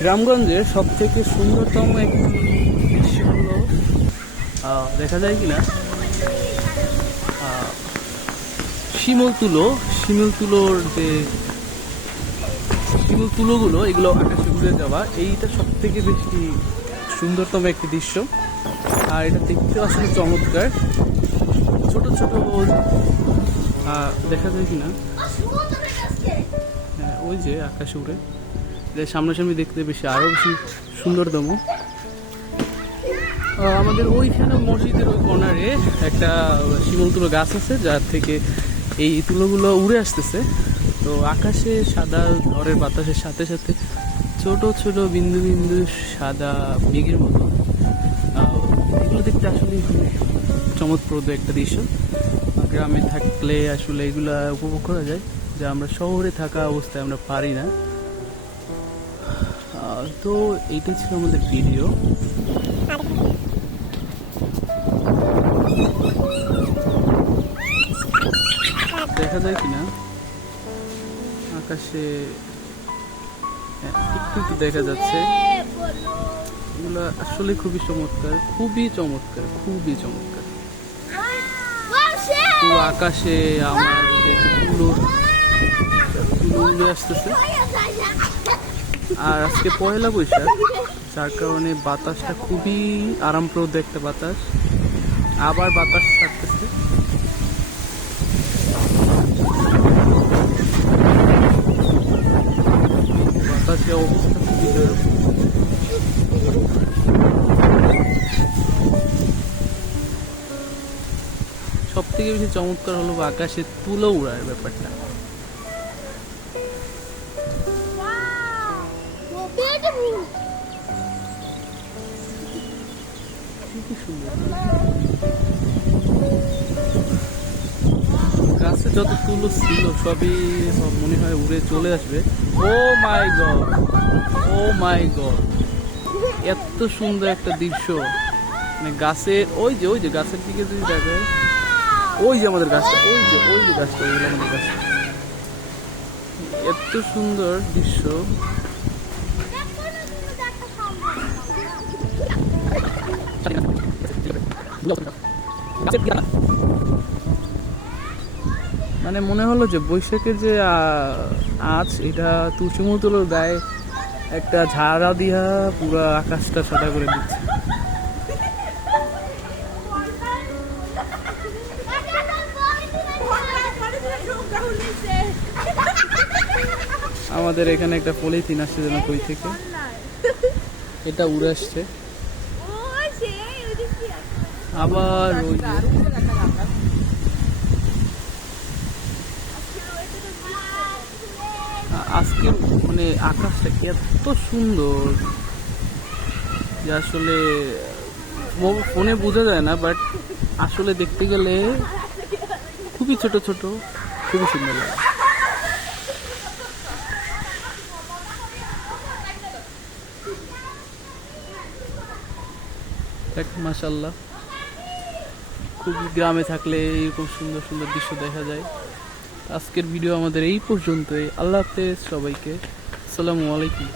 গ্রামগঞ্জের সব থেকে সুন্দরতম একটি দৃশ্য হলো দেখা যায় কিনা শিমুল তুলোগুলো এগুলো আকাশে উড়ে যাওয়া, এইটা সব থেকে বেশি সুন্দরতম একটি দৃশ্য। আর এটা দেখতেও আসলে চমৎকার। ছোট ছোট দেখা যায় কিনা, হ্যাঁ ওই যে আকাশে উড়ে, সামনাসামনি দেখতে বেশি আরো বেশি সুন্দরতম। আমাদের ওইখানে মসজিদের ওই কর্নারে একটা শিমুল তুলো গাছ আছে, যার থেকে এই তুলোগুলো উড়ে আসতেছে। তো আকাশে সাদা ঝড়ের বাতাসের সাথে সাথে ছোট ছোট বিন্দু বিন্দু সাদা মেঘের মতো, এগুলো দেখতে আসলে চমৎপ্রদ একটা দৃশ্য। গ্রামে থাকলে আসলে এগুলা উপভোগ করা যায়, যা আমরা শহরে থাকা অবস্থায় আমরা পারি না। তো এইটাই ছিল আমাদের ভিডিও। দেখা যায় কিনা আকাশে একটু একটু দেখা যাচ্ছে। এগুলো আসলে খুবই চমৎকার, খুবই চমৎকার, খুবই চমৎকার। পুরো আকাশে আমার তুলো উড়ে আসতেছে। আর আজকে পয়লা বৈশাখ, যার কারণে বাতাসটা খুবই আরামপ্রদ একটা বাতাস। আবার বাতাস থাকতেছে। বাতাসের অবস্থা খুবই খারাপ। সব থেকে বেশি চমৎকার হলো আকাশে তুলো উড়ার ব্যাপারটা। গাছে যত তুলো ছিল সবই মনে হয় উড়ে চলে আসবে। ও মাই গড, ও মাই গড, এত সুন্দর একটা দৃশ্য। মানে গাছের ওই যে গাছের দিকে যদি দেখে, ওই যে আমাদের গাছটা, ওই যে গাছটা, ওই আমাদের গাছটা, এত সুন্দর দৃশ্য। মানে মনে হলো যে বৈশাখের যে আজ, এটা তুলসী তুলোর গায়ে একটা ঝাড়া দিয়া পুরো আকাশটা সাদা করে দিচ্ছে। আমাদের এখানে একটা পলিথিন আসছে যেন কই থেকে, এটা উড়ে আসছে। আবার ওই আজকে মানে আকাশটা এত সুন্দর যে আসলে ফোনে বোঝা যায় না, বাট আসলে দেখতে গেলে খুবই ছোট ছোট, খুবই সুন্দর লাগে। মাশাআল্লাহ, খুবই গ্রামে থাকলে এরকম সুন্দর সুন্দর দৃশ্য দেখা যায়। আজকের ভিডিও আমাদের এই পর্যন্তই। আল্লাহ হাফেজ সবাইকে, আসসালামু আলাইকুম।